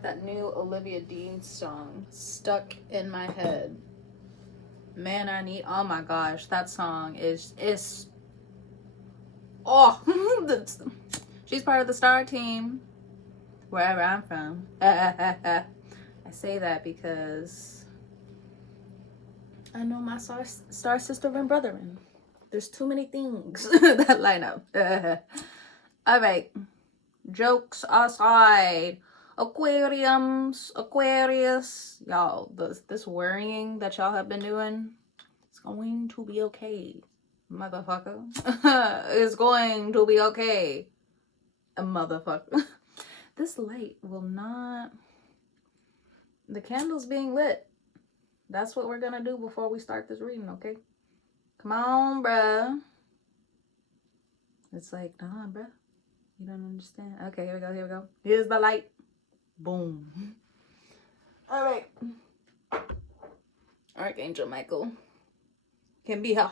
got that new Olivia Dean song stuck in my head. Man, I need. Oh my gosh, that song is. Oh, she's part of the Star Team, wherever I'm from. I say that because I know my star sister and brethren. There's too many things that line up. All right. Jokes aside, Aquarius, y'all, this worrying that y'all have been doing, it's going to be okay, motherfucker. It's going to be okay, a motherfucker. This light will not. The candle's being lit. That's what we're gonna do before we start this reading, okay? Come on, bruh. It's like, nah, bruh. You don't understand. Okay, here we go, here we go. Here's the light. Boom. All right. Archangel Michael can be here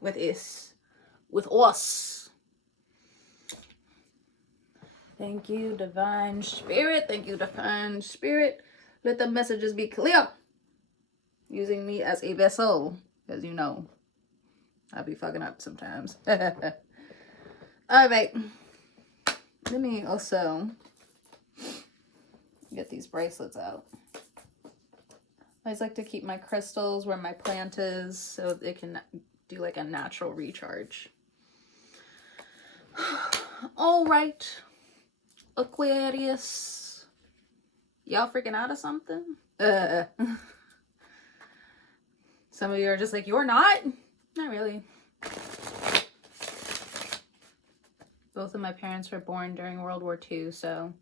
with us. With us. Thank you, Divine Spirit. Thank you, Divine Spirit. Let the messages be clear. Using me as a vessel. As you know, I'll be fucking up sometimes. All right. Let me also get these bracelets out. I always like to keep my crystals where my plant is so it can do like a natural recharge. All right, Aquarius. Y'all freaking out of something? Some of you are just like, you're not? Not really. Both of my parents were born during World War II, so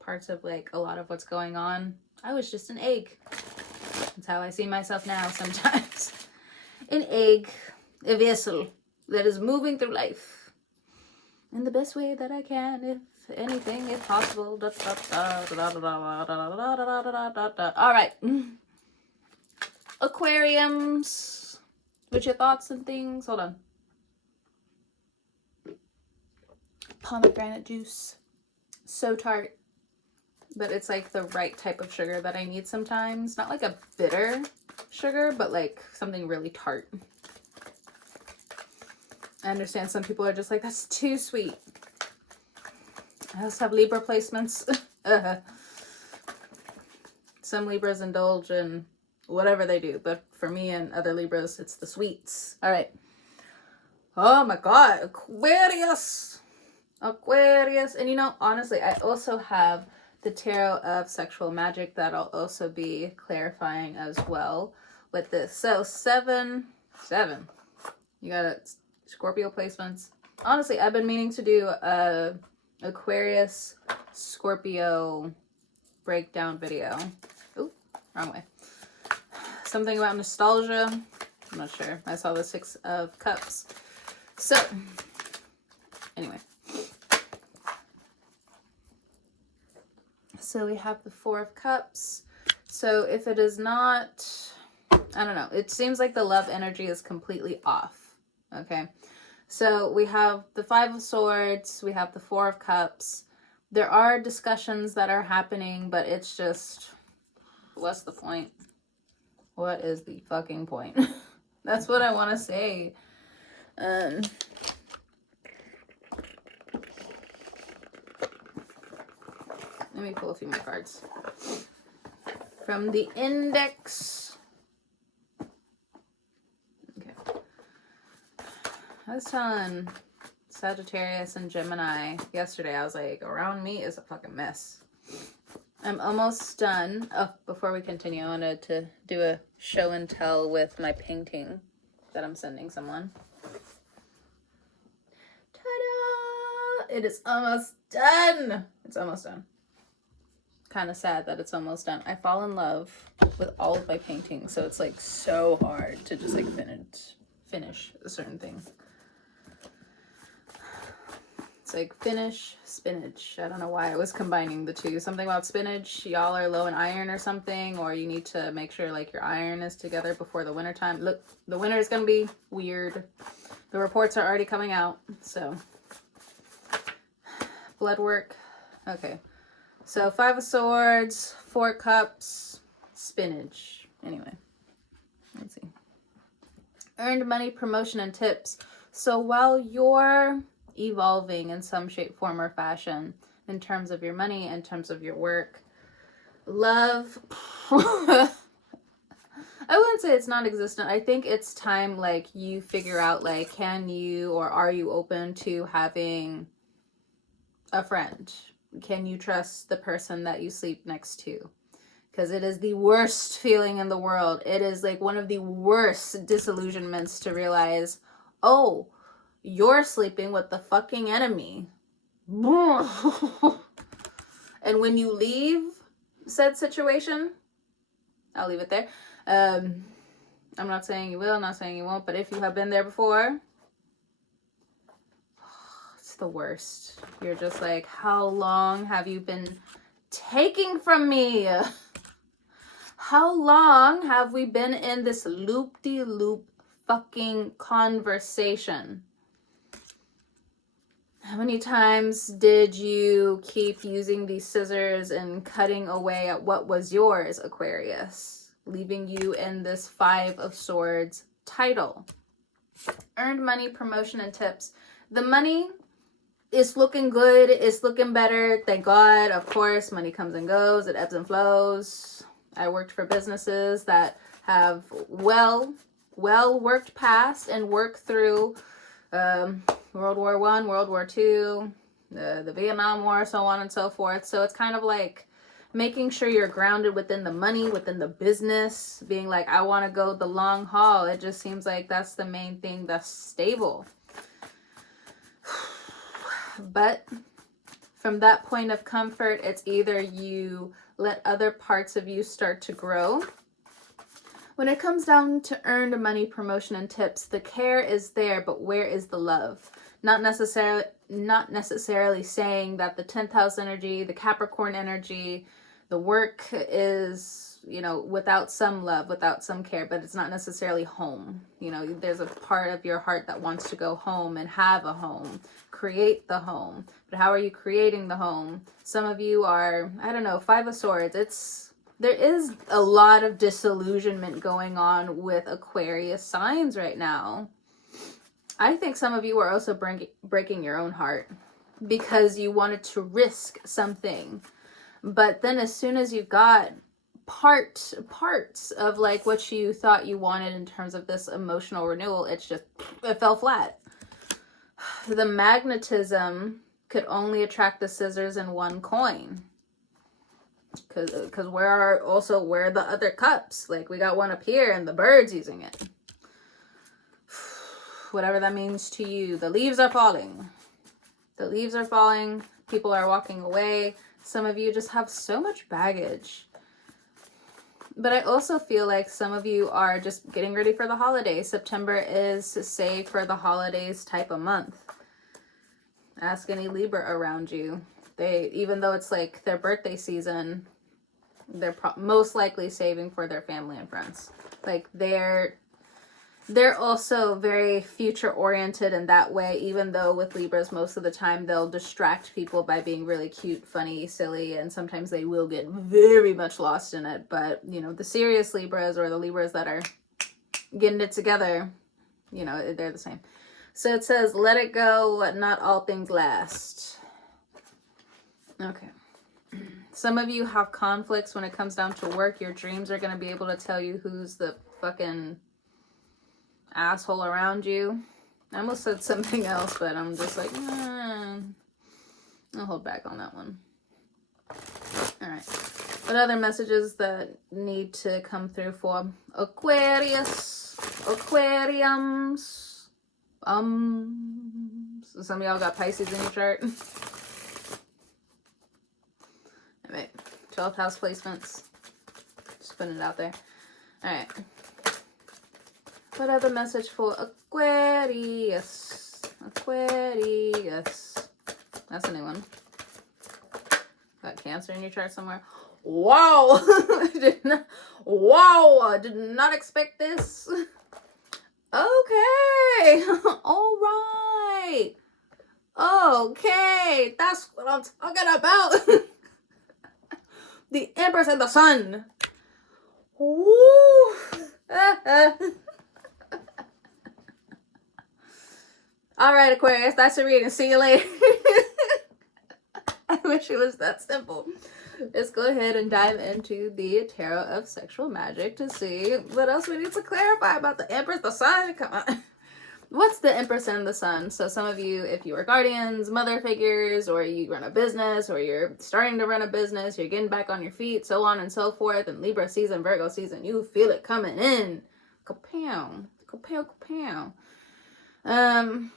parts of like a lot of what's going on, I was just an egg. That's how I see myself now sometimes. An egg, a vessel that is moving through life in the best way that I can, if anything, if possible. All right. Aquariums, with your thoughts and things. Hold on. Pomegranate juice. So tart. But it's like the right type of sugar that I need sometimes. Not like a bitter sugar, but like something really tart. I understand some people are just like, that's too sweet. I also have Libra placements. Some Libras indulge in whatever they do. But for me and other Libras, it's the sweets. All right. Oh my God. Aquarius. Aquarius. And you know, honestly, I also have the Tarot of Sexual Magic that I'll also be clarifying as well with this. So 7. You got it. Scorpio placements. Honestly, I've been meaning to do a Aquarius Scorpio breakdown video. Ooh, wrong way. Something about nostalgia. I'm not sure. I saw the 6 of Cups. So, anyway. So we have the 4 of Cups. So if it is not, I don't know. It seems like the love energy is completely off. Okay. So we have the 5 of Swords. We have the 4 of Cups. There are discussions that are happening, but it's just, what's the point? What is the fucking point? That's what I want to say. Let me pull a few more cards. From the index. Okay. I was telling Sagittarius and Gemini yesterday, I was like, around me is a fucking mess. I'm almost done. Oh, before we continue, I wanted to do a show and tell with my painting that I'm sending someone. Ta-da! It is almost done. It's almost done. Kind of sad that it's almost done. I fall in love with all of my paintings, so it's like so hard to just like finish a certain thing. It's like finish, spinach. I don't know why I was combining the two. Something about spinach. Y'all are low in iron or something, or you need to make sure like your iron is together before the winter time. Look, the winter is gonna be weird. The reports are already coming out, so blood work. Okay. So 5 of Swords, 4 Cups, spinach. Anyway, let's see. Earned money, promotion, and tips. So while you're evolving in some shape, form, or fashion in terms of your money, in terms of your work, love, I wouldn't say it's non-existent. I think it's time, like, you figure out, like, can you or are you open to having a friend? Can you trust the person that you sleep next to? Because it is the worst feeling in the world. It is like one of the worst disillusionments to realize, oh, you're sleeping with the fucking enemy. And when you leave said situation, I'll leave it there. I'm not saying you will, I'm not saying you won't, but if you have been there before, it's the worst. You're just like, how long have you been taking from me? How long have we been in this loop-de-loop fucking conversation? How many times did you keep using these scissors and cutting away at what was yours, Aquarius, leaving you in this 5 of Swords title? Earned money, promotion, and tips. The money is looking good. It's looking better. Thank God. Of course, money comes and goes. It ebbs and flows. I worked for businesses that have well worked past and worked through World War I, World War II, the Vietnam War, so on and so forth. So it's kind of like making sure you're grounded within the money, within the business, being like, I want to go the long haul. It just seems like that's the main thing that's stable. But from that point of comfort, it's either you let other parts of you start to grow. When it comes down to earned money, promotion, and tips, the care is there, but where is the love? Not necessarily saying that the 10th house energy, the Capricorn energy, the work is, you know, without some love, without some care, but it's not necessarily home. You know, there's a part of your heart that wants to go home and have a home, create the home. But how are you creating the home? Some of you are, I don't know, 5 of Swords. There is a lot of disillusionment going on with Aquarius signs right now. I think some of you are also breaking your own heart because you wanted to risk something. But then as soon as you got parts of like what you thought you wanted in terms of this emotional renewal, it fell flat. The magnetism could only attract the scissors in one coin. Because where are the other cups? Like, we got one up here and the bird's using it. Whatever that means to you. The leaves are falling. The leaves are falling. People are walking away. Some of you just have so much baggage. But I also feel like some of you are just getting ready for the holidays. September is save for the holidays type of month. Ask any Libra around you. Even though it's like their birthday season, they're most likely saving for their family and friends. Like, they're also very future oriented in that way, even though with Libras most of the time they'll distract people by being really cute, funny, silly, and sometimes they will get very much lost in it. But, you know, the serious Libras or the Libras that are getting it together, you know, they're the same. So it says, let it go, not all things last. Okay. Some of you have conflicts when it comes down to work. Your dreams are going to be able to tell you who's the fucking asshole around you. I almost said something else, but I'm just like, I'll hold back on that one. All right. What other messages that need to come through for Aquarius? Aquariums. So some of y'all got Pisces in your chart. All right. 12th house placements. Just putting it out there. All right. What other message for Aquarius? Aquarius. That's a new one. Got Cancer in your chart somewhere. Wow! I did not expect this. Okay. All right. Okay. That's what I'm talking about. The Empress and the Sun. Woo! All right, Aquarius, that's a reading. See you later. I wish it was that simple. Let's go ahead and dive into the Tarot of Sexual Magic to see what else we need to clarify about the Empress, the Sun. Come on. What's the Empress and the Sun? So some of you, if you are guardians, mother figures, or you run a business, or you're starting to run a business, you're getting back on your feet, so on and so forth, and Libra season, Virgo season, you feel it coming in. Kapow. Kapow, kapow.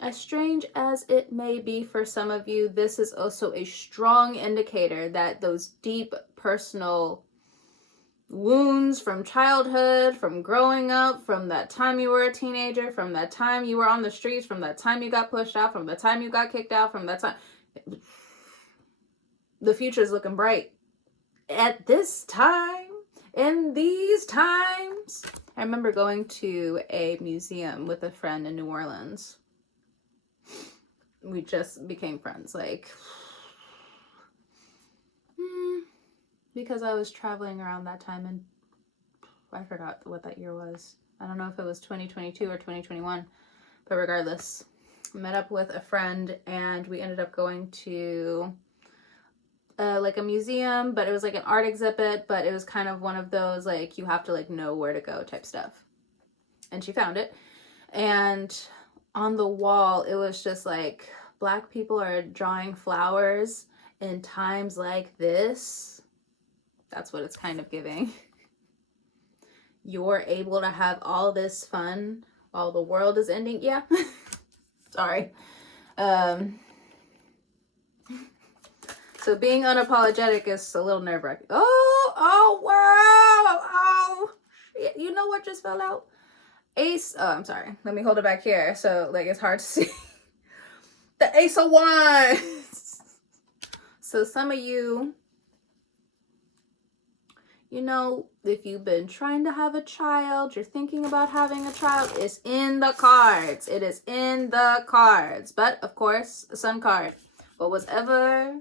As strange as it may be for some of you, this is also a strong indicator that those deep personal wounds from childhood, from growing up, from that time you were a teenager, from that time you were on the streets, from that time you got pushed out, from the time you got kicked out, from that time, the future is looking bright. At this time, in these times, I remember going to a museum with a friend in New Orleans. We just became friends, like, because I was traveling around that time, and I forgot what that year was. I don't know if it was 2022 or 2021, but regardless, I met up with a friend, and we ended up going to like a museum, but it was like an art exhibit, but it was kind of one of those, like, you have to like know where to go type stuff. And she found it, and on the wall, it was just like, Black people are drawing flowers in times like this. That's what it's kind of giving. You're able to have all this fun while the world is ending. Yeah. Sorry. So being unapologetic is a little nerve-wracking. Oh, wow. Oh, you know what just fell out? Ace. Oh, I'm sorry. Let me hold it back here. So, like, it's hard to see. The Ace of Wands. So some of you, you know, if you've been trying to have a child, you're thinking about having a child, it's in the cards. It is in the cards. But, of course, a Sun card. What was ever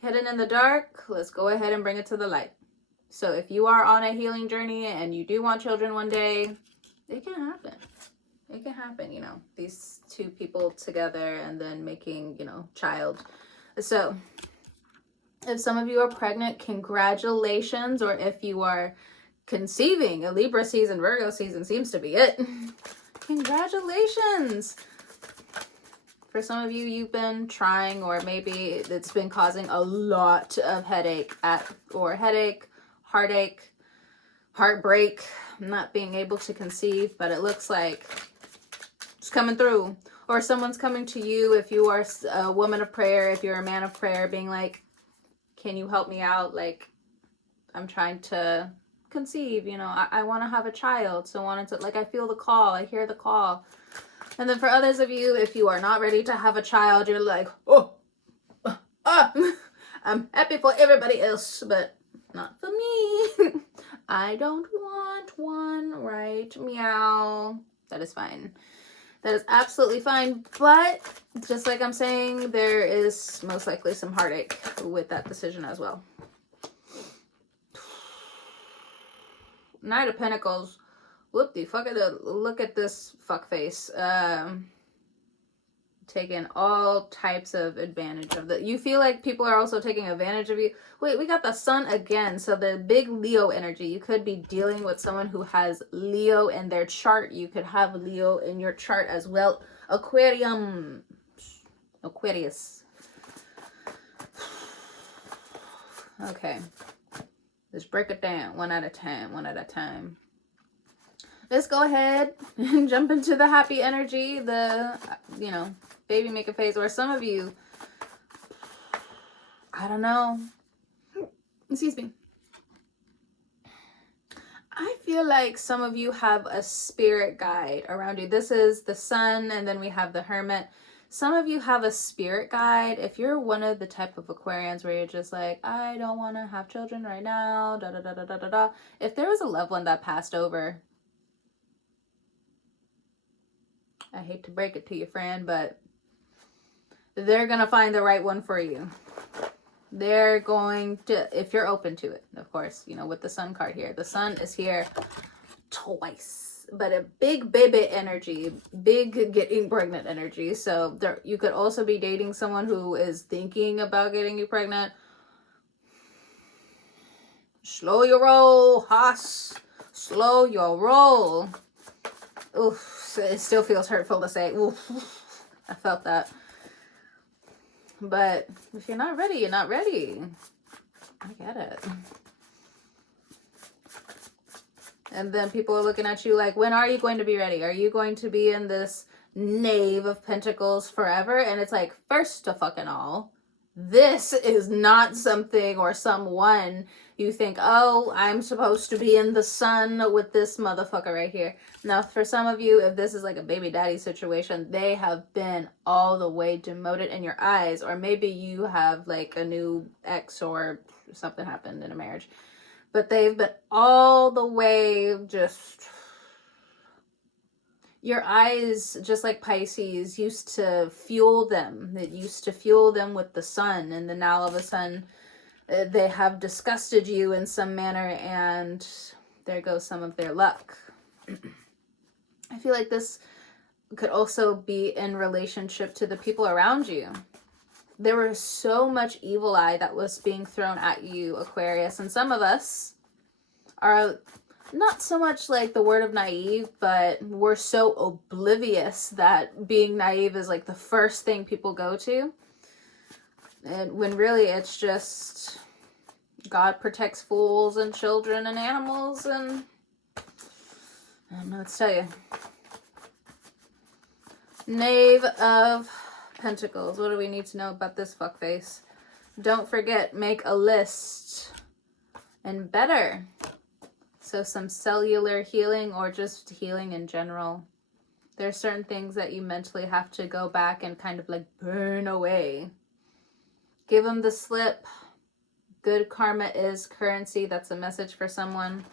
hidden in the dark, let's go ahead and bring it to the light. So if you are on a healing journey and you do want children one day, it can happen. It can happen, you know, these two people together and then making, you know, child. So if some of you are pregnant, congratulations. Or if you are conceiving, a Libra season, Virgo season seems to be it. Congratulations. For some of you, you've been trying, or maybe it's been causing a lot of heartache, heartache, heartbreak, not being able to conceive, but it looks like it's coming through. Or someone's coming to you, if you are a woman of prayer, if you're a man of prayer, being like, can you help me out? Like, I'm trying to conceive, you know, I want to have a child. So I feel the call, I hear the call. And then for others of you, if you are not ready to have a child, you're like, I'm happy for everybody else, but not for me. I don't want one, right? Meow. That is fine. That is absolutely fine. But just like I'm saying, there is most likely some heartache with that decision as well. Knight of Pentacles. Whoop-de, look at this fuck face. Taking all types of advantage of you feel like people are also taking advantage of you. Wait, we got the Sun again. So the big Leo energy. You could be dealing with someone who has Leo in their chart. You could have Leo in your chart as well. Aquarius. Okay. Let's break it down one at a time. Let's go ahead and jump into the happy energy, the, you know, baby making phase. Or some of you, I don't know. Excuse me. I feel like some of you have a spirit guide around you. This is the Sun, and then we have the Hermit. Some of you have a spirit guide. If you're one of the type of Aquarians where you're just like, I don't want to have children right now, da da da da da da da. If there was a loved one that passed over, I hate to break it to you, friend, but they're going to find the right one for you. They're going to, if you're open to it, of course, you know, with the sun card here. The sun is here twice, but a big baby energy, big getting pregnant energy. So there, you could also be dating someone who is thinking about getting you pregnant. Slow your roll, Haas. Slow your roll. Oof, it still feels hurtful to say. Oof, I felt that. But if you're not ready, you're not ready. I get it. And then people are looking at you like, when are you going to be ready? Are you going to be in this Knave of Pentacles forever? And it's like, first of fucking all, this is not something or someone you think, oh, I'm supposed to be in the sun with this motherfucker right here. Now, for some of you, if this is like a baby daddy situation, they have been all the way demoted in your eyes. Or maybe you have like a new ex or something happened in a marriage. But they've been all the way just... Your eyes, just like Pisces, used to fuel them. It used to fuel them with the sun. And then now all of a sudden, they have disgusted you in some manner. And there goes some of their luck. I feel like this could also be in relationship to the people around you. There was so much evil eye that was being thrown at you, Aquarius. And some of us are... not so much like the word of naive, but we're so oblivious that being naive is like the first thing people go to. And when really it's just God protects fools and children and animals, and I don't know what to tell you. Knave of Pentacles. What do we need to know about this fuckface? Don't forget, make a list. And better. So some cellular healing or just healing in general. There are certain things that you mentally have to go back and kind of like burn away. Give them the slip. Good karma is currency. That's a message for someone.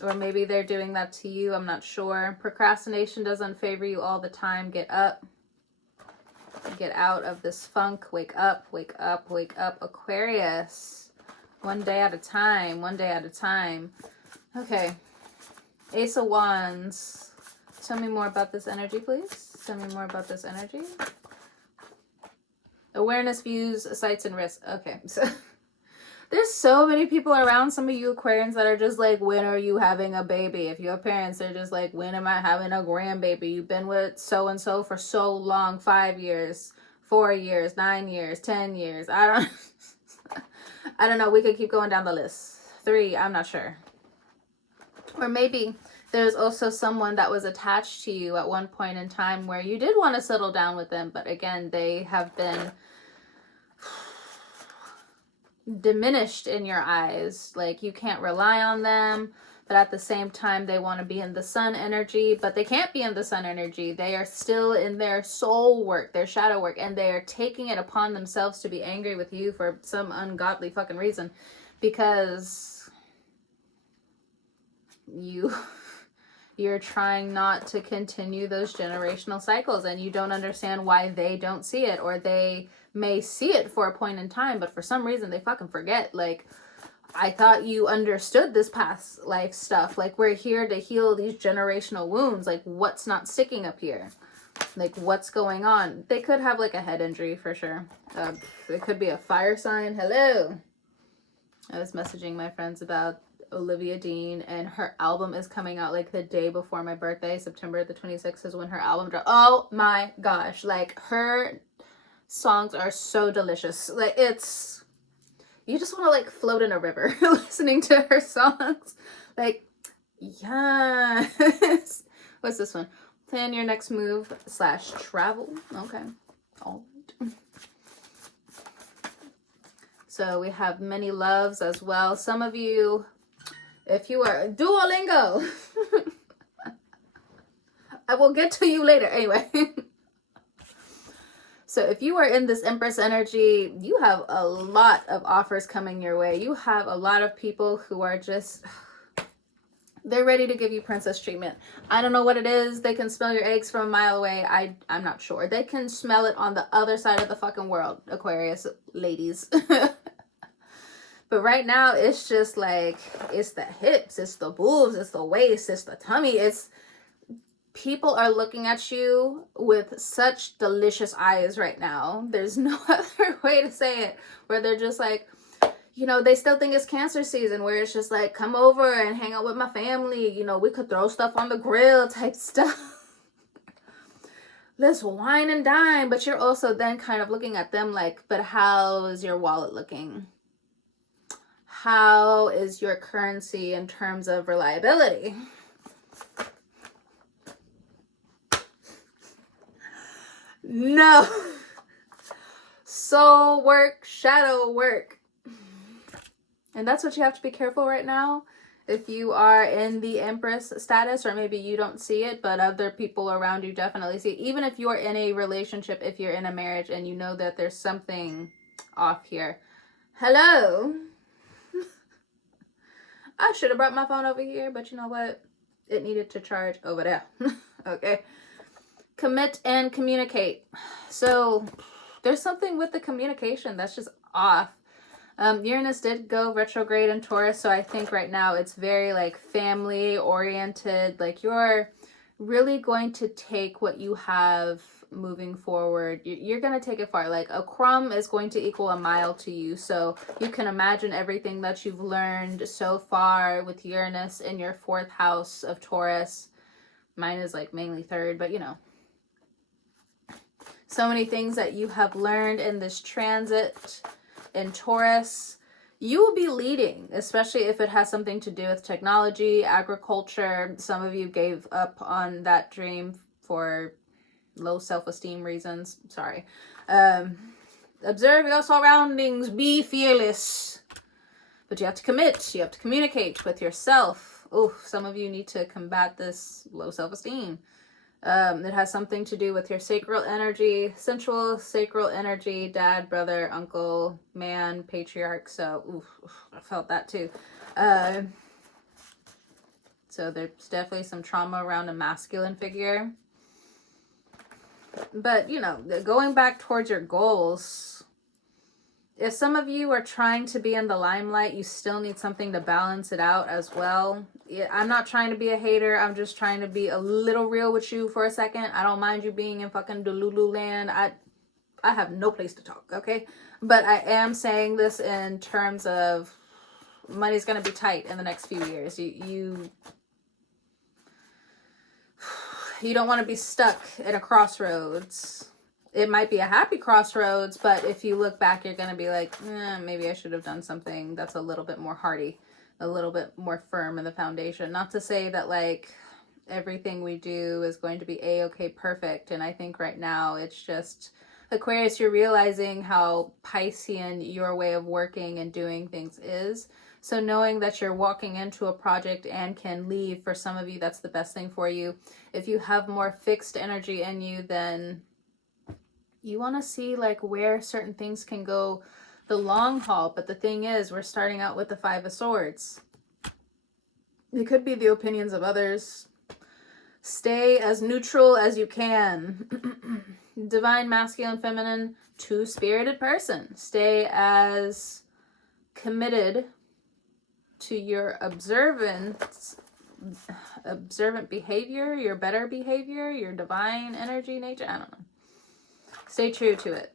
Or maybe they're doing that to you. I'm not sure. Procrastination doesn't favor you all the time. Get up. Get out of this funk. Wake up. Wake up. Wake up. Aquarius. One day at a time. One day at a time. Okay. Ace of Wands. Tell me more about this energy, please. Tell me more about this energy. Awareness, views, sights, and risks. Okay. So there's so many people around, some of you Aquarians, that are just like, when are you having a baby? If you have parents, they're just like, when am I having a grandbaby? You've been with so-and-so for so long. 5 years, 4 years, 9 years, 10 years. I don't know. We could keep going down the list. 3, I'm not sure. Or maybe there's also someone that was attached to you at one point in time where you did want to settle down with them. But again, they have been diminished in your eyes. Like, you can't rely on them. But at the same time, they want to be in the sun energy. But they can't be in the sun energy. They are still in their soul work, their shadow work. And they are taking it upon themselves to be angry with you for some ungodly fucking reason. Because you're trying not to continue those generational cycles. And you don't understand why they don't see it. Or they may see it for a point in time. But for some reason, they fucking forget. Like, I thought you understood this past life stuff. Like, we're here to heal these generational wounds. Like, what's not sticking up here? Like, what's going on? They could have, like, a head injury for sure. It could be a fire sign. Hello. I was messaging my friends about Olivia Dean, and her album is coming out, like, the day before my birthday. September the 26th is when her album drops. Oh, my gosh. Like, her songs are so delicious. Like, it's... You just want to, like, float in a river listening to her songs. Like, yes. What's this one? Plan your next move / travel. Okay. All right. So we have many loves as well. Some of you, if you are... Duolingo! I will get to you later. Anyway. So if you are in this Empress energy, you have a lot of offers coming your way. You have a lot of people who are just They're ready to give you princess treatment. I don't know what it is. They can smell your eggs from a mile away. I'm not sure. They can smell it on the other side of the fucking world, Aquarius ladies. But right now, it's just like, it's the hips, it's the boobs, it's the waist, it's the tummy. It's, people are looking at you with such delicious eyes right now. There's no other way to say it, where they're just like, you know, they still think it's Cancer season, where it's just like, come over and hang out with my family. You know, we could throw stuff on the grill type stuff. Let's wine and dine. But you're also then kind of looking at them like, but how is your wallet looking? How is your currency in terms of reliability? No. Soul work, shadow work. And that's what you have to be careful right now. If you are in the Empress status, or maybe you don't see it, but other people around you definitely see it. Even if you're in a relationship, if you're in a marriage and you know that there's something off here. Hello? I should have brought my phone over here, but you know what? It needed to charge over there. Okay. Commit and communicate. So there's something with the communication that's just off. Uranus did go retrograde in Taurus, so I think right now it's very like family oriented. Like you're really going to take what you have moving forward. You're going to take it far. Like a crumb is going to equal a mile to you. So you can imagine everything that you've learned so far with Uranus in your 4th house of Taurus. Mine is like mainly 3rd, but you know. So many things that you have learned in this transit in Taurus, you will be leading, especially if it has something to do with technology, agriculture. Some of you gave up on that dream for low self-esteem reasons. Sorry. Observe your surroundings. Be fearless. But you have to commit. You have to communicate with yourself. Oh, some of you need to combat this low self-esteem. It has something to do with your sacral energy, sensual sacral energy, dad, brother, uncle, man, patriarch. So, I felt that too. So there's definitely some trauma around a masculine figure. But, you know, going back towards your goals, if some of you are trying to be in the limelight, you still need something to balance it out as well. I'm not trying to be a hater. I'm just trying to be a little real with you for a second. I don't mind you being in fucking Delulu land. I have no place to talk, okay? But I am saying this in terms of money's going to be tight in the next few years. You don't want to be stuck at a crossroads. It might be a happy crossroads, but if you look back, you're going to be like, maybe I should have done something that's a little bit more hardy, a little bit more firm in the foundation. Not to say that like everything we do is going to be a-okay perfect. And I think right now it's just, Aquarius, you're realizing how Piscean your way of working and doing things is. So knowing that you're walking into a project and can leave, for some of you, that's the best thing for you. If you have more fixed energy in you, then you want to see like where certain things can go the long haul. But the thing is, we're starting out with the 5 of Swords. It could be the opinions of others. Stay as neutral as you can. Divine masculine, feminine, two-spirited person. Stay as committed to your observant behavior, your better behavior, your divine energy, nature. I don't know. Stay true to it.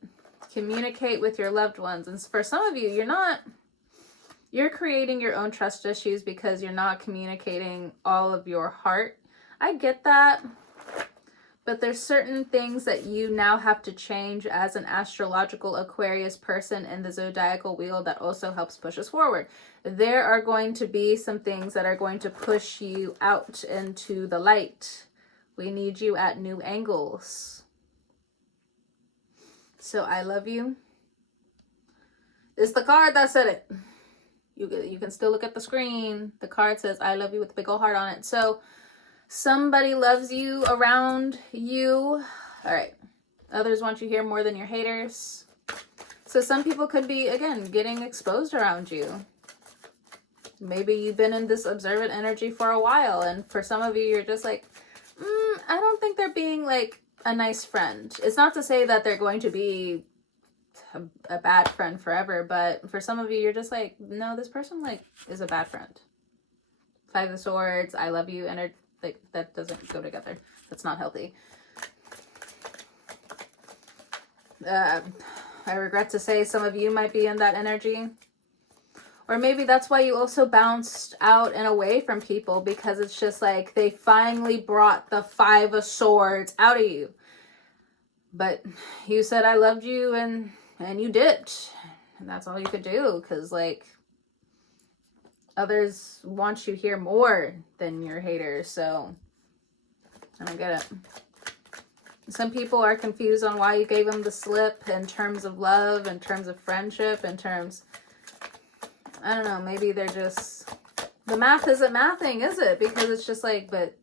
Communicate with your loved ones. And for some of you, you're creating your own trust issues because you're not communicating all of your heart. I get that. But there's certain things that you now have to change as an astrological Aquarius person in the zodiacal wheel that also helps push us forward. There are going to be some things that are going to push you out into the light. We need you at new angles. So I love you. It's the card that said it. You can still look at the screen. The card says I love you with a big old heart on it. So somebody loves you around you. All right. Others want you here more than your haters. So some people could be, again, getting exposed around you. maybe you've been in this observant energy for a while, and for some of you, you're just like, I don't think they're being like a nice friend. It's not to say that they're going to be a bad friend forever, but for some of you, you're just like, no, this person like is a bad friend. Five of Swords, I love you, and like that doesn't go together. That's not healthy. I regret to say some of you might be in that energy. Or maybe that's why you also bounced out and away from people, because it's just like they finally brought the Five of Swords out of you. But you said I loved you and you dipped. And that's all you could do, because like others want you here more than your haters. So I don't get it. Some people are confused on why you gave them the slip in terms of love, in terms of friendship, in terms... I don't know, maybe they're just... The math isn't mathing, is it? Because it's just like, but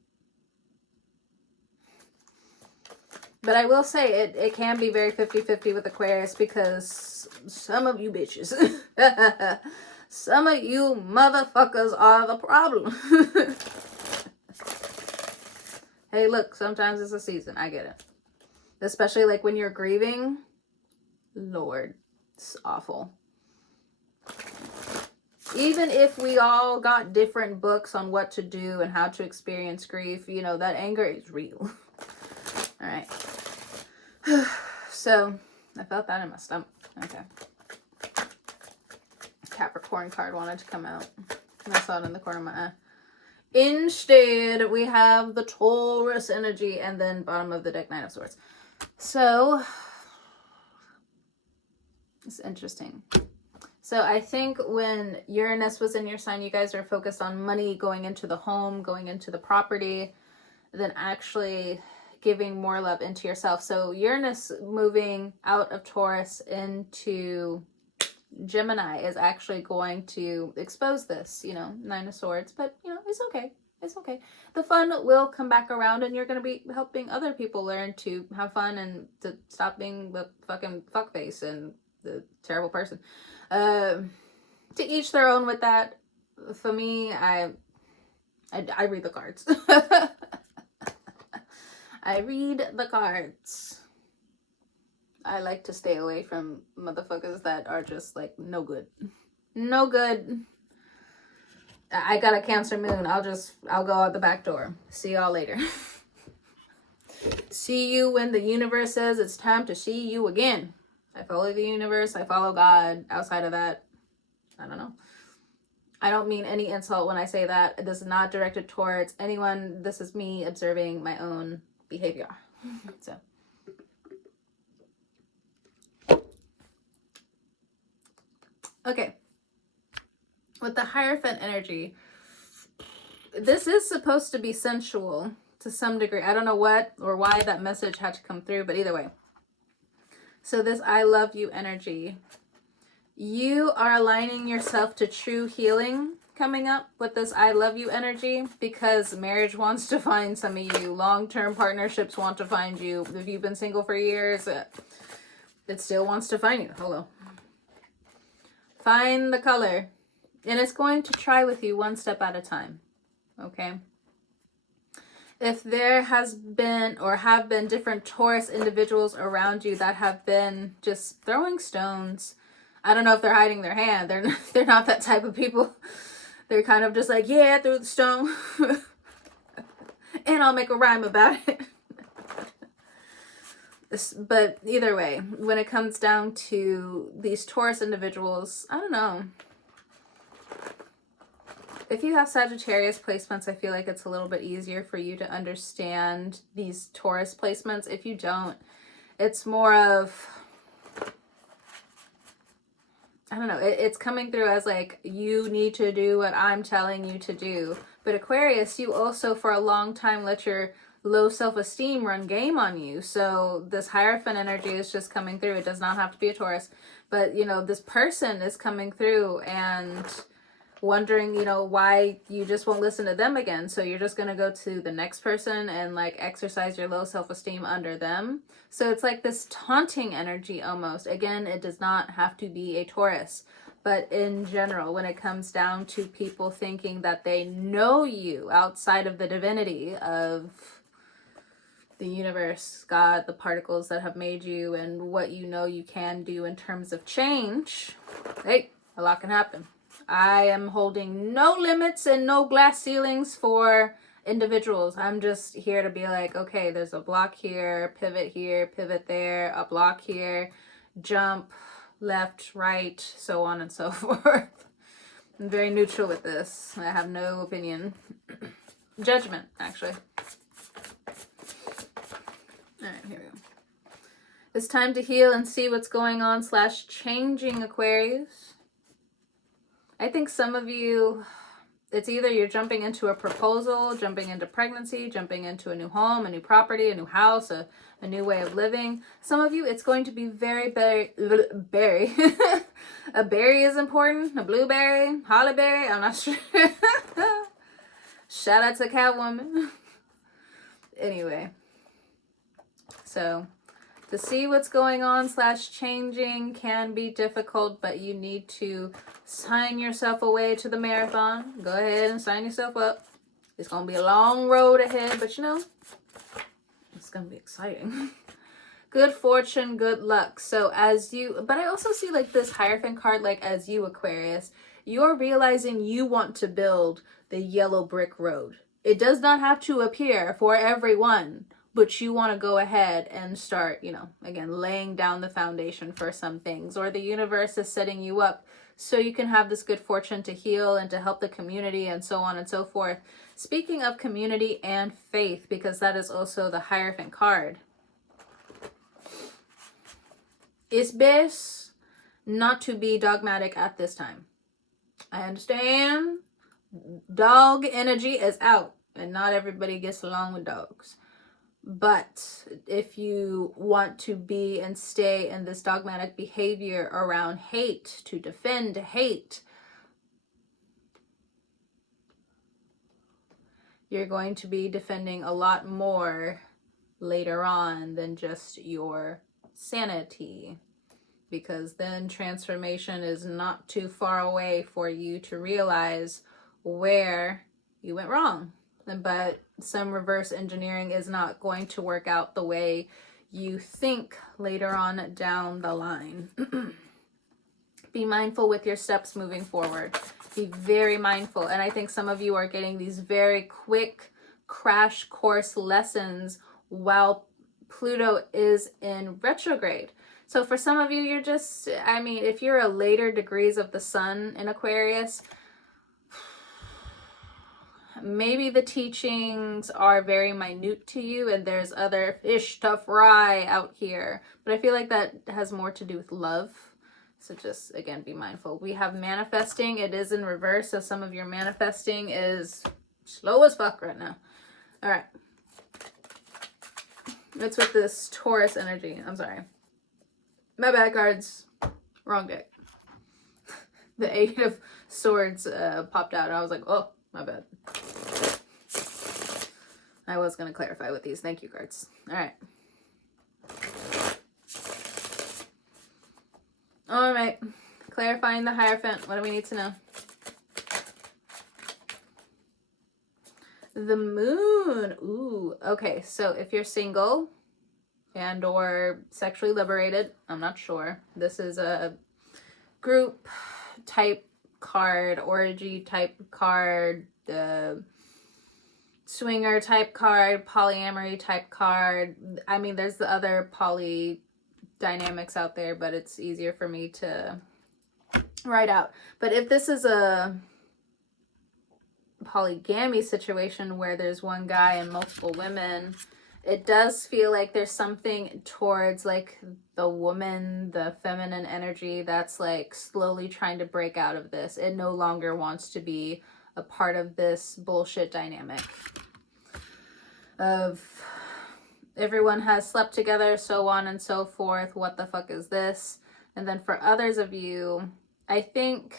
I will say, it can be very 50-50 with Aquarius, because some of you bitches, some of you motherfuckers are the problem. Hey, look, sometimes it's a season. I get it. Especially like when you're grieving. Lord, it's awful. Even if we all got different books on what to do and how to experience grief, you know, that anger is real. All right. So, I felt that in my stomach. Okay. Capricorn card wanted to come out. I saw it in the corner of my eye. Instead, we have the Taurus energy, and then bottom of the deck, Nine of Swords. So, it's interesting. So I think when Uranus was in your sign, you guys are focused on money, going into the home, going into the property, than actually giving more love into yourself. So Uranus moving out of Taurus into Gemini is actually going to expose this, you know, Nine of Swords. But, you know, it's okay. It's okay. The fun will come back around, and you're going to be helping other people learn to have fun and to stop being the fucking fuckface and the terrible person. To each their own with that. For me, I read the cards. I read the cards. I like to stay away from motherfuckers that are just like no good. No good. I got a Cancer moon. I'll go out the back door. See y'all later. See you when the universe says it's time to see you again. I follow the universe. I follow God. Outside of that, I don't know. I don't mean any insult when I say that. This is not directed towards anyone. This is me observing my own behavior. So. Okay. With the Hierophant energy, this is supposed to be sensual to some degree. I don't know what or why that message had to come through, but either way. So this I love you energy, you are aligning yourself to true healing coming up with this I love you energy, because marriage wants to find some of you. Long-term partnerships want to find you. If you've been single for years, it still wants to find you. Hello. Find the color. And it's going to try with you one step at a time. Okay? If there has been or have been different Taurus individuals around you that have been just throwing stones, I don't know if they're hiding their hand. They're not that type of people. They're kind of just like, yeah, threw the stone. And I'll make a rhyme about it. But either way, when it comes down to these Taurus individuals, I don't know. If you have Sagittarius placements, I feel like it's a little bit easier for you to understand these Taurus placements. If you don't, it's more of, I don't know, it's coming through as like, you need to do what I'm telling you to do. But Aquarius, you also for a long time let your low self-esteem run game on you. So this Hierophant energy is just coming through. It does not have to be a Taurus. But, you know, this person is coming through and wondering, you know, why you just won't listen to them again. So you're just going to go to the next person and like exercise your low self-esteem under them. So it's like this taunting energy almost. Again, it does not have to be a Taurus. But in general, when it comes down to people thinking that they know you outside of the divinity of the universe, God, the particles that have made you, and what you know you can do in terms of change, hey, a lot can happen. I am holding no limits and no glass ceilings for individuals. I'm just here to be like, okay, there's a block here, pivot there, a block here, jump left, right, so on and so forth. I'm very neutral with this. I have no opinion. Judgment, actually. Alright, here we go. It's time to heal and see what's going on / changing, Aquarius. I think some of you, it's either you're jumping into a proposal, jumping into pregnancy, jumping into a new home, a new property, a new house, a new way of living. Some of you, it's going to be very berry. A berry is important. A blueberry, holly berry, I'm not sure. Shout out to Catwoman. Anyway. So, to see what's going on / changing can be difficult, but you need to sign yourself away to the marathon. Go ahead and sign yourself up. It's going to be a long road ahead, but you know, it's going to be exciting. Good fortune, good luck. So but I also see like this Hierophant card, like as you, Aquarius, you're realizing you want to build the yellow brick road. It does not have to appear for everyone, but you want to go ahead and start, you know, again, laying down the foundation for some things, or the universe is setting you up so you can have this good fortune to heal and to help the community and so on and so forth. Speaking of community and faith, because that is also the Hierophant card, it's best not to be dogmatic at this time. I understand dog energy is out and not everybody gets along with dogs. But if you want to be and stay in this dogmatic behavior around hate, to defend hate, you're going to be defending a lot more later on than just your sanity. Because then transformation is not too far away for you to realize where you went wrong. But some reverse engineering is not going to work out the way you think later on down the line. Be mindful with your steps moving forward. Be very mindful. And I think some of you are getting these very quick crash course lessons while Pluto is in retrograde. So for some of you, you're just, I mean, if you're a later degrees of the sun in Aquarius, maybe the teachings are very minute to you and there's other fish to fry out here. But I feel like that has more to do with love. So just, again, be mindful. We have manifesting. It is in reverse. So some of your manifesting is slow as fuck right now. All right. It's with this Taurus energy. I'm sorry. My bad, cards. Wrong deck. The Eight of Swords popped out. And I was like, oh, my bad. I was going to clarify with these. Thank you, cards. All right. All right. Clarifying the Hierophant. What do we need to know? The Moon. Ooh. Okay. So if you're single and or sexually liberated, I'm not sure. This is a group type card, orgy type card, swinger type card, polyamory type card. I mean, there's the other poly dynamics out there, but it's easier for me to write out. But if this is a polygamy situation where there's one guy and multiple women, it does feel like there's something towards like the woman, the feminine energy that's like slowly trying to break out of this. It no longer wants to be a part of this bullshit dynamic of everyone has slept together, so on and so forth. What the fuck is this? And then for others of you, I think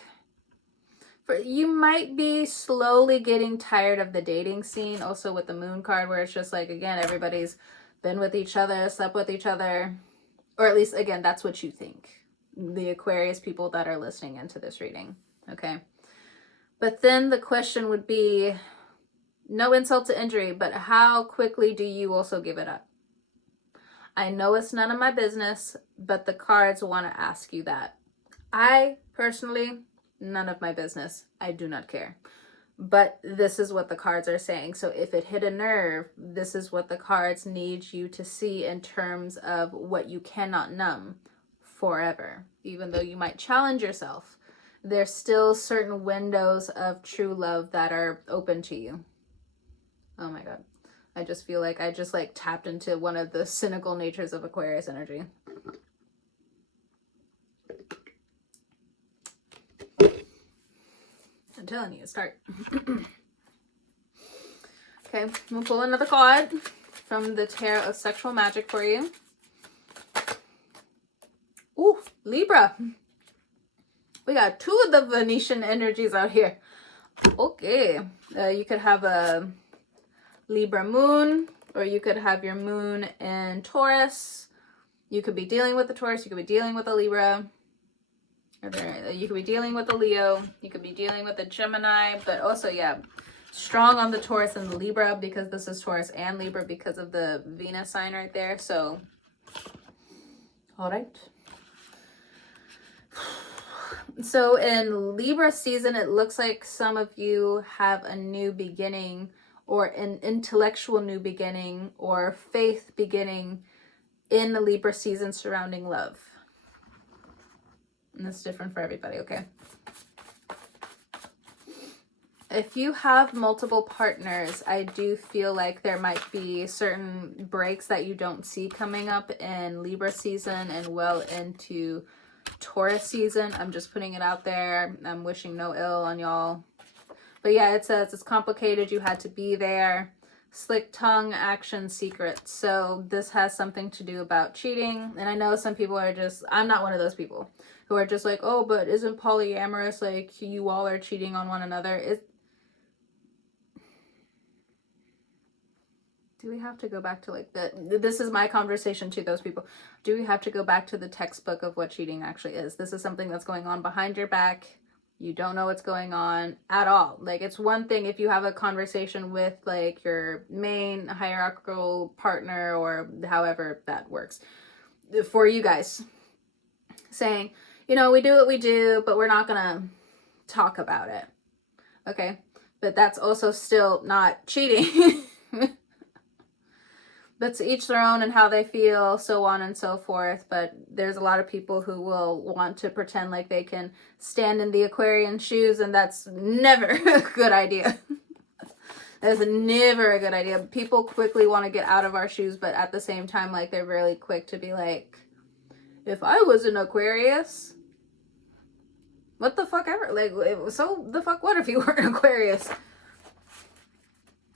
you might be slowly getting tired of the dating scene, also with the Moon card, where it's just like, again, everybody's been with each other, slept with each other, or at least, again, that's what you think. the Aquarius people that are listening into this reading, okay? But then the question would be, no insult to injury, but how quickly do you also give it up? I know it's none of my business, but the cards want to ask you that. I personally, none of my business. I do not care. But this is what the cards are saying. So if it hit a nerve, this is what the cards need you to see in terms of what you cannot numb forever. Even though you might challenge yourself, there's still certain windows of true love that are open to you. Oh my God. I just feel like I just like tapped into one of the cynical natures of Aquarius energy. I'm telling you, start. Okay, we'll pull another card from the Tarot of Sexual Magic for you. Ooh, Libra. We got two of the Venetian energies out here. Okay, you could have a Libra moon, or you could have your moon in Taurus. You could be dealing with the Taurus, you could be dealing with a Libra, you could be dealing with a Leo, you could be dealing with a Gemini, but also, yeah, strong on the Taurus and the Libra, because this is Taurus and Libra because of the Venus sign right there. So, all right. So in Libra season, it looks like some of you have a new beginning, or an intellectual new beginning, or faith beginning in the Libra season surrounding love. And that's different for everybody, okay? If you have multiple partners, I do feel like there might be certain breaks that you don't see coming up in Libra season and well into Taurus season. I'm just putting it out there. I'm wishing no ill on y'all. But yeah, it says it's complicated. You had to be there. Slick tongue, action, secret. So this has something to do about cheating. And I know some people are just, I'm not one of those people who are just like, oh, but isn't polyamorous like you all are cheating on one another? Do we have to go back to like this is my conversation to those people. Do we have to go back to the textbook of what cheating actually is? This is something that's going on behind your back. You don't know what's going on at all. Like, it's one thing if you have a conversation with like your main hierarchical partner, or however that works for you guys, saying, you know, we do what we do, but we're not gonna talk about it. Okay, but that's also still not cheating. But to each their own and how they feel, so on and so forth. But there's a lot of people who will want to pretend like they can stand in the Aquarian shoes, and that's never a good idea. That's never a good idea. People quickly want to get out of our shoes, but at the same time, like, they're really quick to be like, if I was an Aquarius, what the fuck ever? Like, so the fuck what if you were an Aquarius?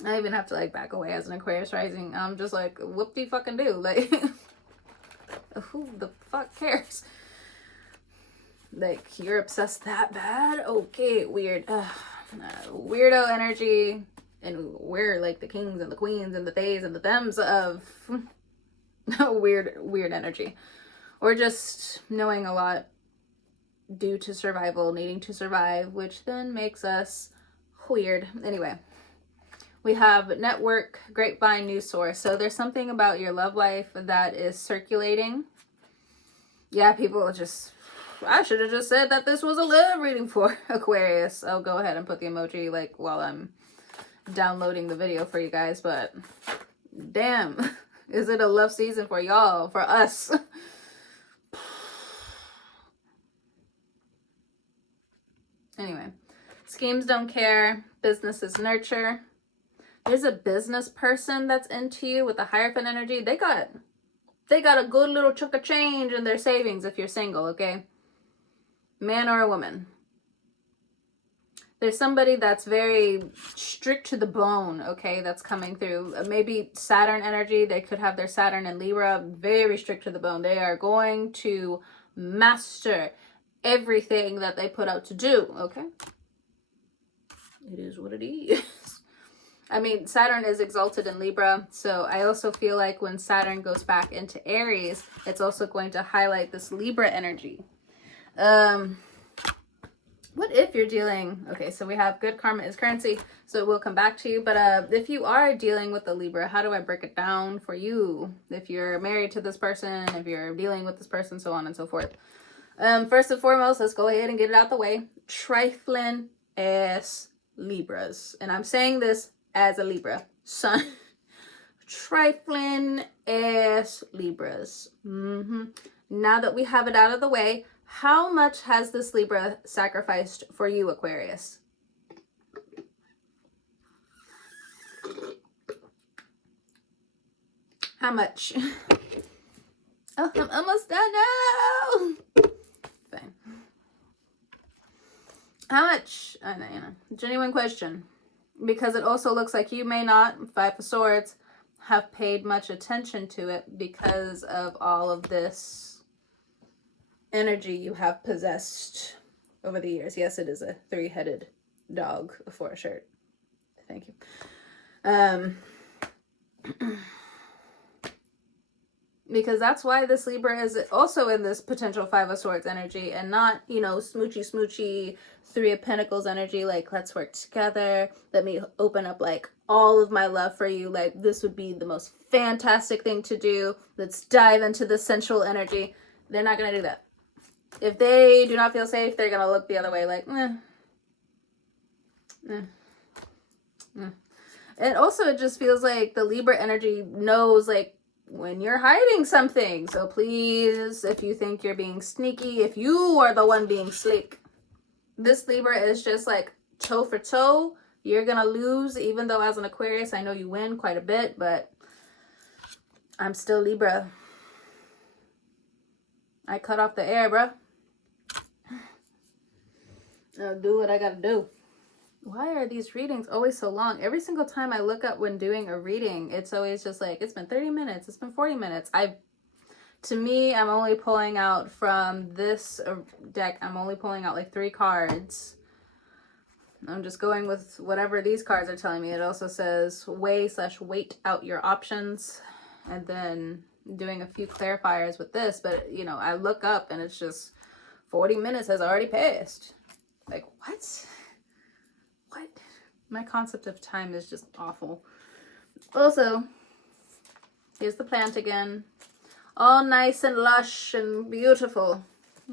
I even have to like back away as an Aquarius rising. I'm just like, whoop de fucking do. Like, who the fuck cares? Like, you're obsessed that bad? Okay, weird. Weirdo energy. And we're like the kings and the queens and the theys and the thems of weird energy. Or just knowing a lot due to survival, needing to survive, which then makes us weird. Anyway. We have network, grapevine, news source. So there's something about your love life that is circulating. Yeah, people just, I should have just said that this was a love reading for Aquarius. I'll go ahead and put the emoji like while I'm downloading the video for you guys. But damn, is it a love season for y'all, for us? Anyway, schemes don't care. Business is nurture. There's a business person that's into you with a Hierophant energy. They got a good little chunk of change in their savings if you're single, okay? Man or a woman. There's somebody that's very strict to the bone, okay, that's coming through. Maybe Saturn energy. They could have their Saturn in Libra. Very strict to the bone. They are going to master everything that they put out to do, okay? It is what it is. I mean, Saturn is exalted in Libra, so I also feel like when Saturn goes back into Aries, it's also going to highlight this Libra energy. What if you're dealing, okay, so we have good karma is currency, so we'll come back to you. But if you are dealing with the Libra, how do I break it down for you? If you're married to this person, if you're dealing with this person, so on and so forth. First and foremost, let's go ahead and get it out the way. Trifling ass Libras. And I'm saying this as a Libra. Son. Trifling ass Libras. Now that we have it out of the way, how much has this Libra sacrificed for you, Aquarius? How much? Oh, I'm almost done now. Fine. How much? I know, genuine question. Because it also looks like you may not, Five of Swords, have paid much attention to it because of all of this energy you have possessed over the years. Yes, it is a three-headed dog for a shirt. Thank you. Because that's why this Libra is also in this potential Five of Swords energy and not, smoochy, Three of Pentacles energy, like, let's work together. Let me open up, like, all of my love for you. Like, this would be the most fantastic thing to do. Let's dive into the sensual energy. They're not going to do that. If they do not feel safe, they're going to look the other way, like, And also, it just feels like the Libra energy knows, like, when you're hiding something. So please, if you think you're being sneaky, if you are the one being slick, this Libra is just like toe for toe. You're gonna lose, even though as an Aquarius, I know you win quite a bit, but I'm still Libra. I cut off the air, bruh. I'll do what I gotta do. Why are these readings always so long? Every single time I look up when doing a reading, it's always just like, it's been 30 minutes, it's been 40 minutes. To me, I'm only pulling out from this deck, I'm only pulling out like 3 cards. I'm just going with whatever these cards are telling me. It also says weigh/wait out your options, and then doing a few clarifiers with this. But, I look up and it's just 40 minutes has already passed. Like, what? What? My concept of time is just awful. Also, here's the plant again. All nice and lush and beautiful.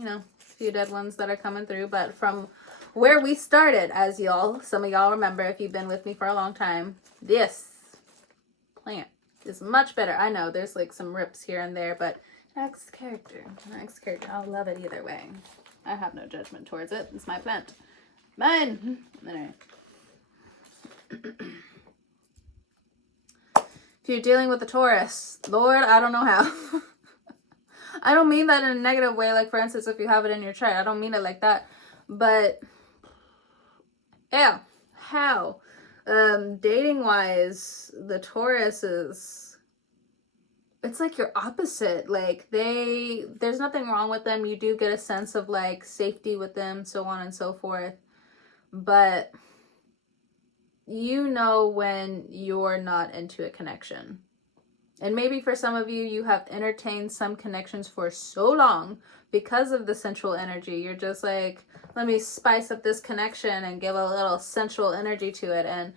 A few dead ones that are coming through. But from where we started, as some of y'all remember if you've been with me for a long time, this plant is much better. I know there's like some rips here and there, but next character. I'll love it either way. I have no judgment towards it. It's my plant. Mine. All right. If you're dealing with a Taurus, Lord, I don't know how. I don't mean that in a negative way. Like, for instance, if you have it in your chart, I don't mean it like that. But, yeah, how? Dating-wise, the Taurus is, it's like your opposite. Like, there's nothing wrong with them. You do get a sense of, like, safety with them, so on and so forth. But when you're not into a connection. And maybe for some of you, you have entertained some connections for so long because of the sensual energy. You're just like, let me spice up this connection and give a little sensual energy to it. And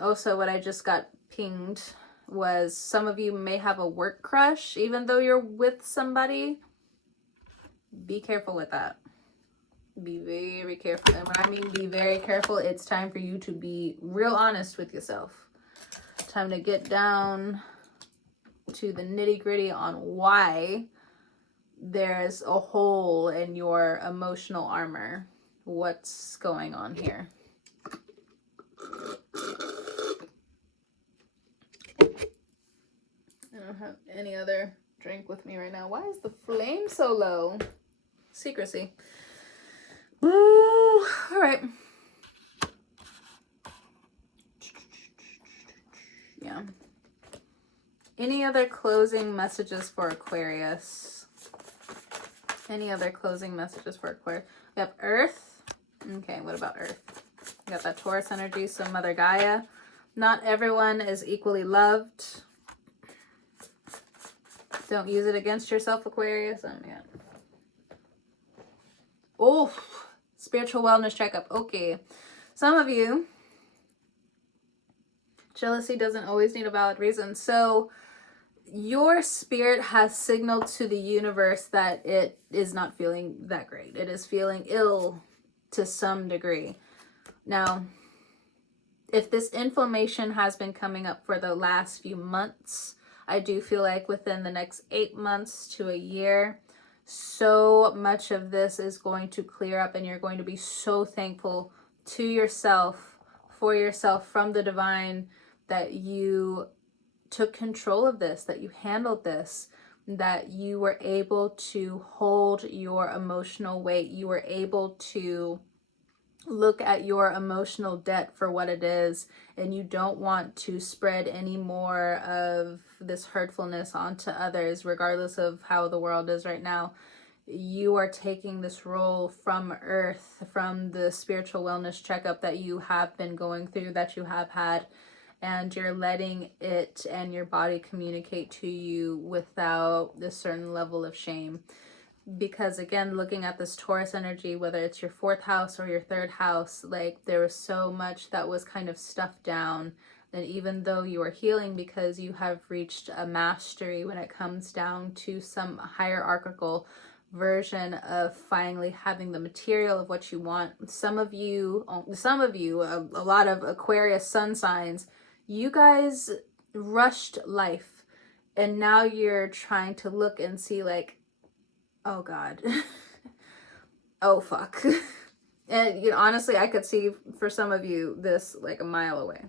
also what I just got pinged was some of you may have a work crush, even though you're with somebody. Be careful with that. Be very careful. And when I mean be very careful, it's time for you to be real honest with yourself. Time to get down to the nitty-gritty on why there's a hole in your emotional armor. What's going on here? I don't have any other drink with me right now. Why is the flame so low? Secrecy. Ooh, all right. Yeah. Any other closing messages for Aquarius? Any other closing messages for Aquarius? We have Earth. Okay, what about Earth? We got that Taurus energy, so Mother Gaia. Not everyone is equally loved. Don't use it against yourself, Aquarius. Oh, yeah. Oh, spiritual wellness checkup. Okay. Some of you, jealousy doesn't always need a valid reason. So your spirit has signaled to the universe that it is not feeling that great. It is feeling ill to some degree. Now, if this inflammation has been coming up for the last few months, I do feel like within the next 8 months to a year, so much of this is going to clear up, and you're going to be so thankful to yourself, for yourself, from the divine, that you took control of this, that you handled this, that you were able to hold your emotional weight. You were able to look at your emotional debt for what it is, and you don't want to spread any more of this hurtfulness onto others, regardless of how the world is right now. You are taking this role from earth, from the spiritual wellness checkup that you have been going through, that you have had, and you're letting it and your body communicate to you without a certain level of shame. Because again, looking at this Taurus energy, whether it's your 4th house or your 3rd house, like there was so much that was kind of stuffed down. And even though you are healing because you have reached a mastery when it comes down to some hierarchical version of finally having the material of what you want, some of you, a lot of Aquarius sun signs, you guys rushed life, and now you're trying to look and see like, oh God, oh fuck. And you know, honestly, I could see for some of you this like a mile away.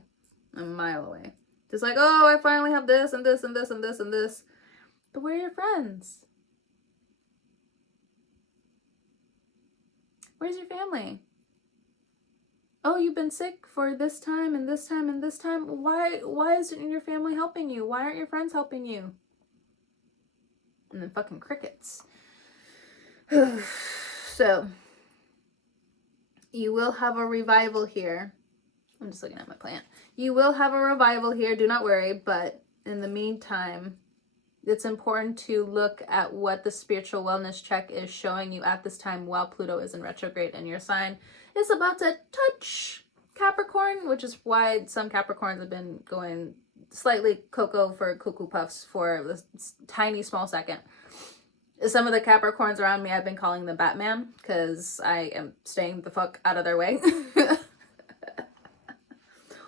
Just like, oh, I finally have this and this and this and this and this. But where are your friends? Where's your family? Oh, you've been sick for this time and this time and this time. Why isn't your family helping you? Why aren't your friends helping you? And then fucking crickets. So you will have a revival here. I'm just looking at my plant. You will have a revival here, do not worry, but in the meantime, it's important to look at what the spiritual wellness check is showing you at this time while Pluto is in retrograde, and your sign is about to touch Capricorn, which is why some Capricorns have been going slightly cocoa for cuckoo puffs for this tiny small second. Some of the Capricorns around me, I've been calling them Batman because I am staying the fuck out of their way.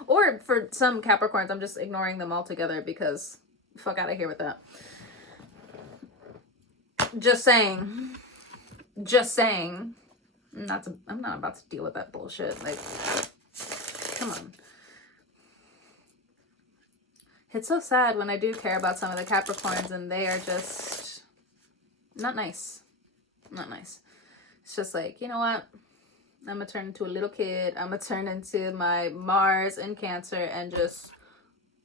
Or for some Capricorns, I'm just ignoring them altogether because fuck out of here with that. Just saying. I'm not about to deal with that bullshit. Like, come on. It's so sad when I do care about some of the Capricorns and they are just not nice. Not nice. It's just like, you know what? I'm gonna turn into a little kid. I'm gonna turn into my Mars in Cancer and just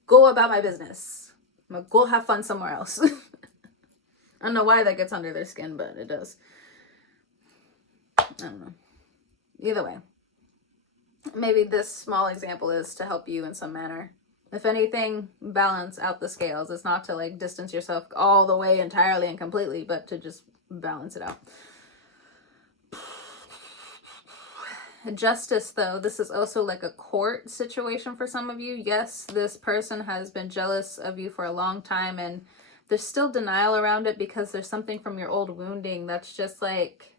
go about my business. I'm gonna go have fun somewhere else. I don't know why that gets under their skin, but it does. I don't know. Either way, maybe this small example is to help you in some manner. If anything, balance out the scales. It's not to like distance yourself all the way entirely and completely, but to just balance it out. Justice, though, this is also like a court situation for some of you. Yes, this person has been jealous of you for a long time, and there's still denial around it because there's something from your old wounding that's just like,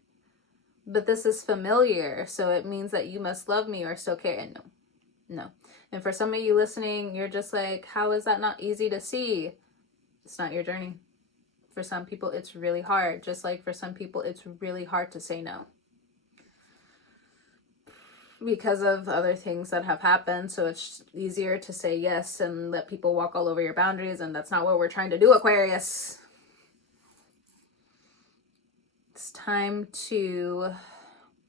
but this is familiar, so it means that you must love me or still care. And no. And for some of you listening, you're just like, how is that not easy to see? It's not your journey. For some people, it's really hard. Just like for some people, it's really hard to say no. Because of other things that have happened, so it's easier to say yes and let people walk all over your boundaries, and that's not what we're trying to do, Aquarius. It's time to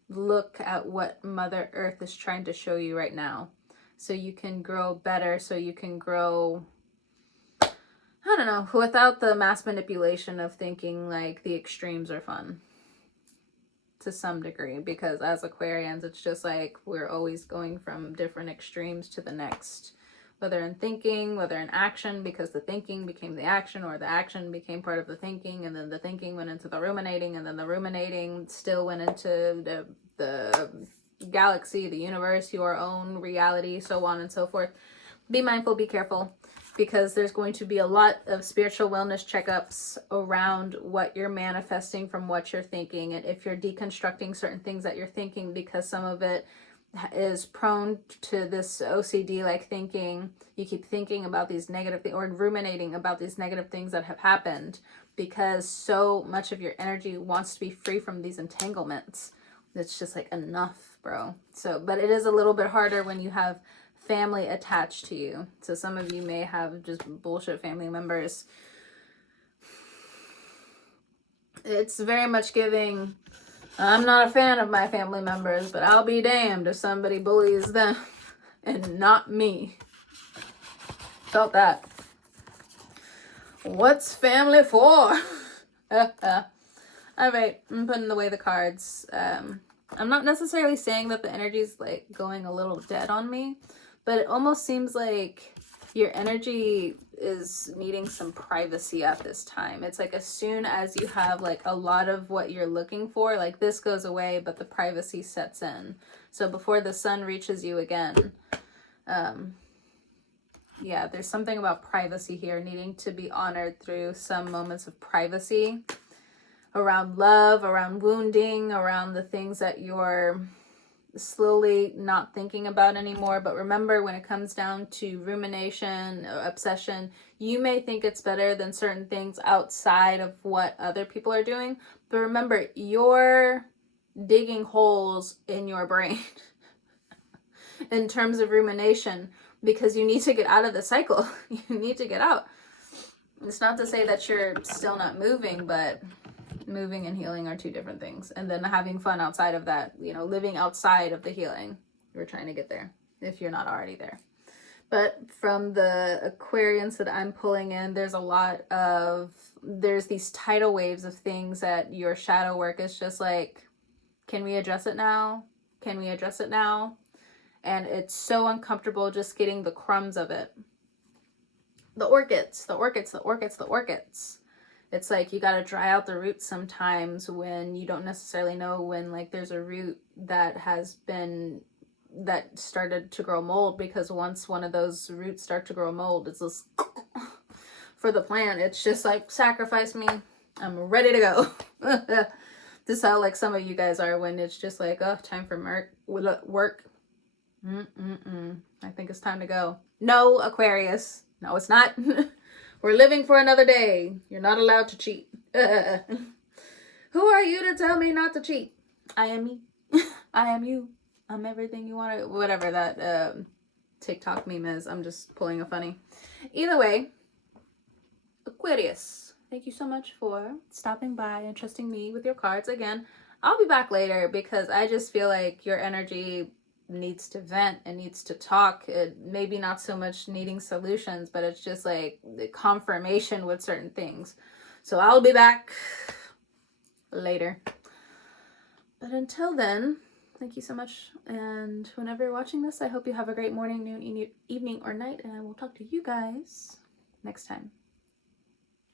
look at what Mother Earth is trying to show you right now, so you can grow better, so you can grow, I don't know, without the mass manipulation of thinking like the extremes are fun. To some degree, because as Aquarians, it's just like we're always going from different extremes to the next. whether in thinking, whether in action, because the thinking became the action, or the action became part of the thinking, and then the thinking went into the ruminating, and then the ruminating still went into the galaxy, the universe, your own reality, so on and so forth. Be mindful, be careful, because there's going to be a lot of spiritual wellness checkups around what you're manifesting from what you're thinking, and if you're deconstructing certain things that you're thinking, because some of it is prone to this OCD like thinking. You keep thinking about these negative things, or ruminating about these negative things that have happened, because so much of your energy wants to be free from these entanglements. It's just like, enough, bro. So, but it is a little bit harder when you have family attached to you. So some of you may have just bullshit family members. It's very much giving, I'm not a fan of my family members, but I'll be damned if somebody bullies them and not me. Felt that. What's family for? Alright, I'm putting away the cards. I'm not necessarily saying that the energy's like going a little dead on me, but it almost seems like your energy is needing some privacy at this time. It's like as soon as you have like a lot of what you're looking for, like this goes away, but the privacy sets in. So before the sun reaches you again, yeah, there's something about privacy here needing to be honored through some moments of privacy around love, around wounding, around the things that you're slowly not thinking about anymore. But remember, when it comes down to rumination, obsession, you may think it's better than certain things outside of what other people are doing. But remember, you're digging holes in your brain in terms of rumination, because you need to get out of the cycle. You need to get out. It's not to say that you're still not moving, but moving and healing are two different things. And then having fun outside of that, you know, living outside of the healing. We're trying to get there if you're not already there. But from the Aquarians that I'm pulling in, there's these tidal waves of things that your shadow work is just like, can we address it now? Can we address it now? And it's so uncomfortable just getting the crumbs of it. The orchids. It's like you got to dry out the roots sometimes when you don't necessarily know when, like, there's a root that started to grow mold, because once one of those roots start to grow mold, it's just for the plant. It's just like, sacrifice me. I'm ready to go. This is how like some of you guys are when it's just like, oh, time for work. I think it's time to go. No, Aquarius. No, it's not. We're living for another day. You're not allowed to cheat. Who are you to tell me not to cheat? I am me. I am you. I'm everything you want to. Whatever that TikTok meme is. I'm just pulling a funny. Either way, Aquarius, thank you so much for stopping by and trusting me with your cards. Again, I'll be back later because I just feel like your energy needs to vent and needs to talk. It maybe not so much needing solutions, but it's just like the confirmation with certain things. So I'll be back later. But until then, thank you so much. And whenever you're watching this, I hope you have a great morning, noon, evening, or night. And I will talk to you guys next time.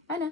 Bye now.